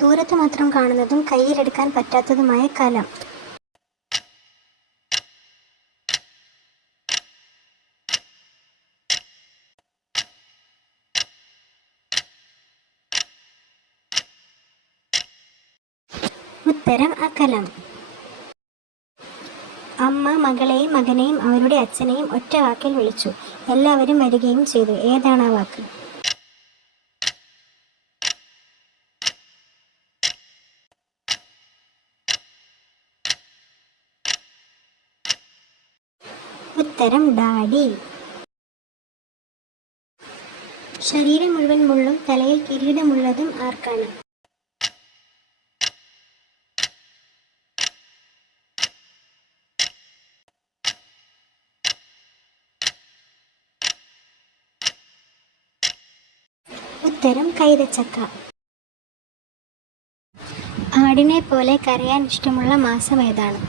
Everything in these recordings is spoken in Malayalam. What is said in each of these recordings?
ദൂരത്ത് മാത്രം കാണുന്നതും കയ്യിലെടുക്കാൻ പറ്റാത്തതുമായ കലം. ഉത്തരം അകലം. അമ്മ മകളെയും മകനെയും അവരുടെ അച്ഛനെയും ഒറ്റ വാക്കിൽ വിളിച്ചു. എല്ലാവരും വരികയും ചെയ്തു. ഏതാണ് ആ വാക്ക്? ഉത്തരം ഡാഡി. ശരീരം മുഴുവൻ മുള്ളും തലയിൽ കിരീടമുള്ളതും ആർക്കാണ്? ഉത്തരം കൈതച്ചക്ക. ആടിനെ പോലെ കരയാൻ ഇഷ്ടമുള്ള മാസം ഏതാണ്?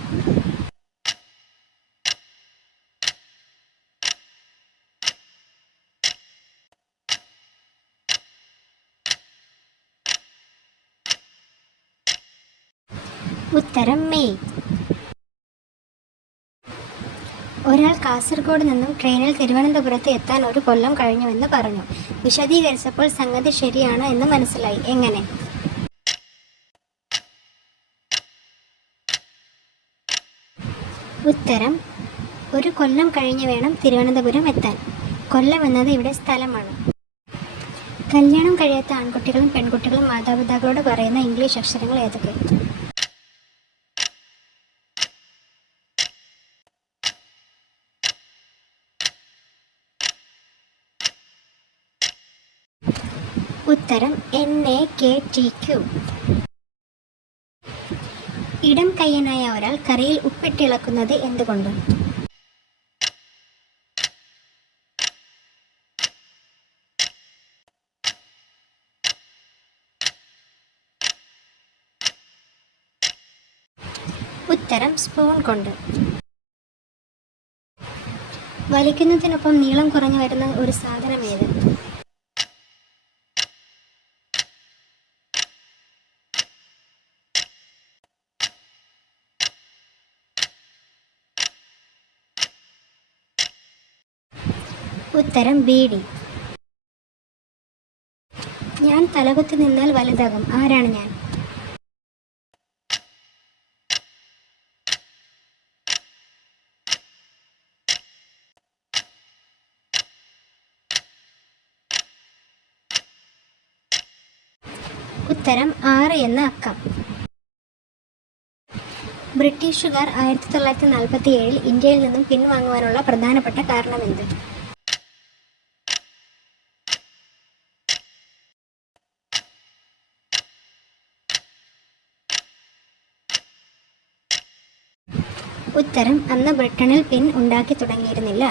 ഉത്തരം മെയ് ഒരാൾ കാസർഗോഡ് നിന്നും ട്രെയിനിൽ തിരുവനന്തപുരത്ത് എത്താൻ ഒരു കൊല്ലം കഴിഞ്ഞുവെന്ന് പറഞ്ഞു. വിശദീകരിച്ചപ്പോൾ സംഗതി ശരിയാണ് എന്ന് മനസ്സിലായി. എങ്ങനെ? ഉത്തരം ഒരു കൊല്ലം കഴിഞ്ഞ് വേണം തിരുവനന്തപുരം എത്താൻ. കൊല്ലം എന്നത് ഇവിടെ സ്ഥലമാണ്. കല്യാണം കഴിയാത്ത ആൺകുട്ടികളും പെൺകുട്ടികളും മാതാപിതാക്കളോട് പറയുന്ന ഇംഗ്ലീഷ് അക്ഷരങ്ങൾ ഏതൊക്കെ? ഉത്തരം N A K T Q ഇടം കയ്യനായ ഒരാൾ കറിയിൽ ഉപ്പിട്ടിളക്കുന്നത് എന്തുകൊണ്ട്? ഉത്തരം സ്പൂൺ കൊണ്ട്. വലിക്കുന്നതിനൊപ്പം നീളം കുറഞ്ഞു വരുന്ന ഒരു സാധനം ഏത് ഉത്തരം ബി ഡി. ഞാൻ തലകുത്തി നിന്നാൽ വലുതാകും. ആരാണ് ഞാൻ? ഉത്തരം ആറ് എന്ന അക്കം. ബ്രിട്ടീഷുകാർ ആയിരത്തി തൊള്ളായിരത്തി നാൽപ്പത്തി ഏഴിൽ ഇന്ത്യയിൽ നിന്നും പിൻവാങ്ങുവാനുള്ള പ്രധാനപ്പെട്ട കാരണം കാരണമെന്ത്? ഉത്തരം അന്ന് ബ്രിട്ടനിൽ പിൻ ഉണ്ടാക്കി തുടങ്ങിയിരുന്നില്ല.